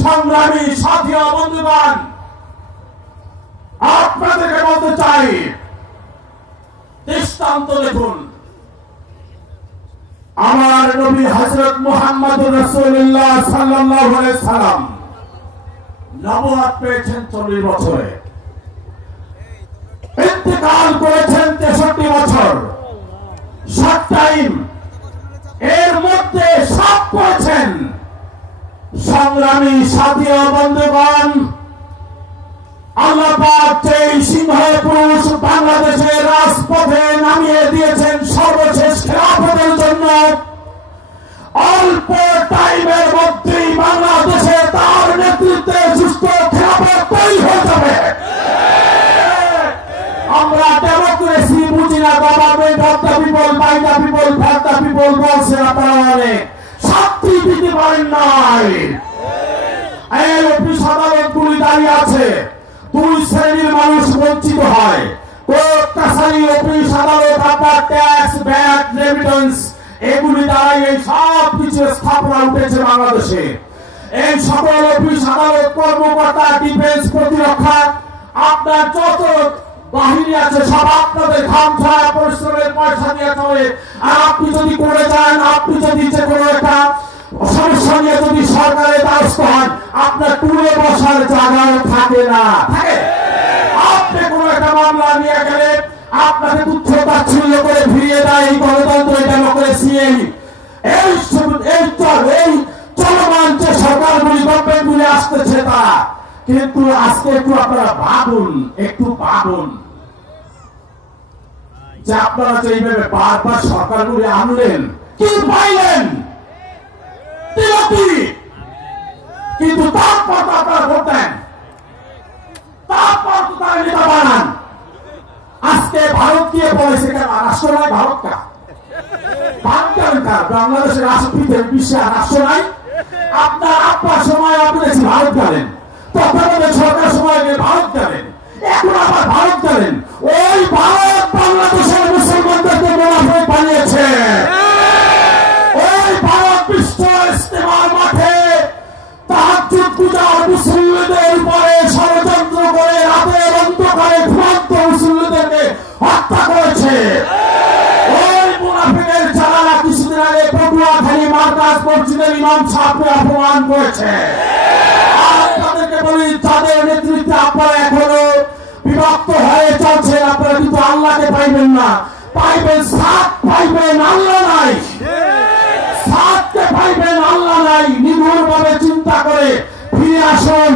সংগ্রামী সাথী ও বন্ধুগণ, আপনাদেরকে বলতে চাই, দৃষ্টান্ত দেখুন। আমার নবী হযরত মুহাম্মদুর রাসূলুল্লাহ সাল্লাল্লাহু আলাইহি সাল্লাম নবুয়ত পেয়েছেন 40 বছরে, ইন্তেকাল করেছেন 63 বছর। শর্ট টাইম এর মধ্যে সব করেছেন। সংগ্রামী সাথী ও বন্ধুগণ, আল্লাহ পাক যেই সিংহ পুরুষ বাংলাদেশের রাজপথে নামিয়ে দিয়েছেন সর্বশেষ খেলাফতের জন্য, অল্প টাইমের মধ্যেই বাংলাদেশে তার নেতৃত্বে সুস্থ খেলাফত তৈরি হয়ে যাবে। আমরা ডেমোক্রেসি বুঝি না, government of the people, by the people, for the people বলছে। আপনারা অনেক শাস্তি দিতে পারেন নাই। এই অফিস আদালতগুলি দাঁড়িয়ে আছে, দুই শ্রেণীর মানুষ বঞ্চিত হয়। কোর্ট কাছারি, অফিস আদালত, আপনার ট্যাক্স, ভ্যাট, রেমিটেন্স, এগুলি দ্বারা এই সব কিছু স্থাপনা উঠেছে বাংলাদেশে। এই সকল অফিস আদালত, কর্মকর্তা, ডিফেন্স, প্রতিরক্ষা, আপনার যত বাহিনী আছে সব আপনাদের ঘাম ছাড়া পরিশ্রমের পয়সা দিয়ে চলে। আর আপনি যদি করে যান, আপনি যদি যে কোনো একটা সমস্যা নিয়ে যদি সরকারের দ্বারস্থ হন, আপনার টুলে বসার জায়গাও থাকে না। থাকে আপনি কোনো একটা মামলা নিয়ে গেলে আপনাকে তুচ্ছ তাচ্ছিল্য করে ফিরিয়ে দেয় এই গণতন্ত্র, ডেমোক্রেসি। এই চলমান যে সরকারগুলি, গভর্নমেন্টগুলি আসতেছে তারা, কিন্তু আজকে একটু আপনারা ভাবুন, একটু ভাবুন যে আপনারা যে এইভাবে বারবার সরকারগুলি আনলেন, কি পাইলেন? কিন্তু তারপর তো আপনারা করতেন, তারপর তো তারা নেতা বানান। আজকে ভারত দিয়ে বলেছে কেন রাষ্ট্র নাই? ভারত কা বাংলাদেশের রাষ্ট্রপতি বিশ্বের রাষ্ট্র নাই। আপনার সময় আপনি দেখছি ভারত গেলেন, তখন সরকার সময় ভারত গেলেন, এখন আবার ভারত গেলেন। ওই ভারত বাংলাদেশের মুসলমানদেরকে মুনাফিক বানিয়েছে। ওই ভারত বিশ্ব ইস্তেমার মাঠে তাহাজ্জুদ গুজার মুসল্লিদের উপরে ষড়যন্ত্র করে রাতের অন্ধকারে ঘুমন্ত মুসল্লিদেরকে হত্যা করেছে। ওই মুনাফিকের যারা কিছুদিন আগে পটুয়াখালী মার্কাজ মসজিদের ইমাম সাহেবকে অপমান করেছে। আপনাদেরকে বলি, যাদের নেতৃত্বে আপনারা এখনো বিভক্ত হয়ে চলছেন, আপনারা কিন্তু আল্লাহকে পাইবেন না, পাইবেন সাথ, পাইবেন আল্লাহ নাই। সাথকে পাইবেন আল্লাহ নাই। নির্ভুল ভাবে চিন্তা করে ফিরে আসুন।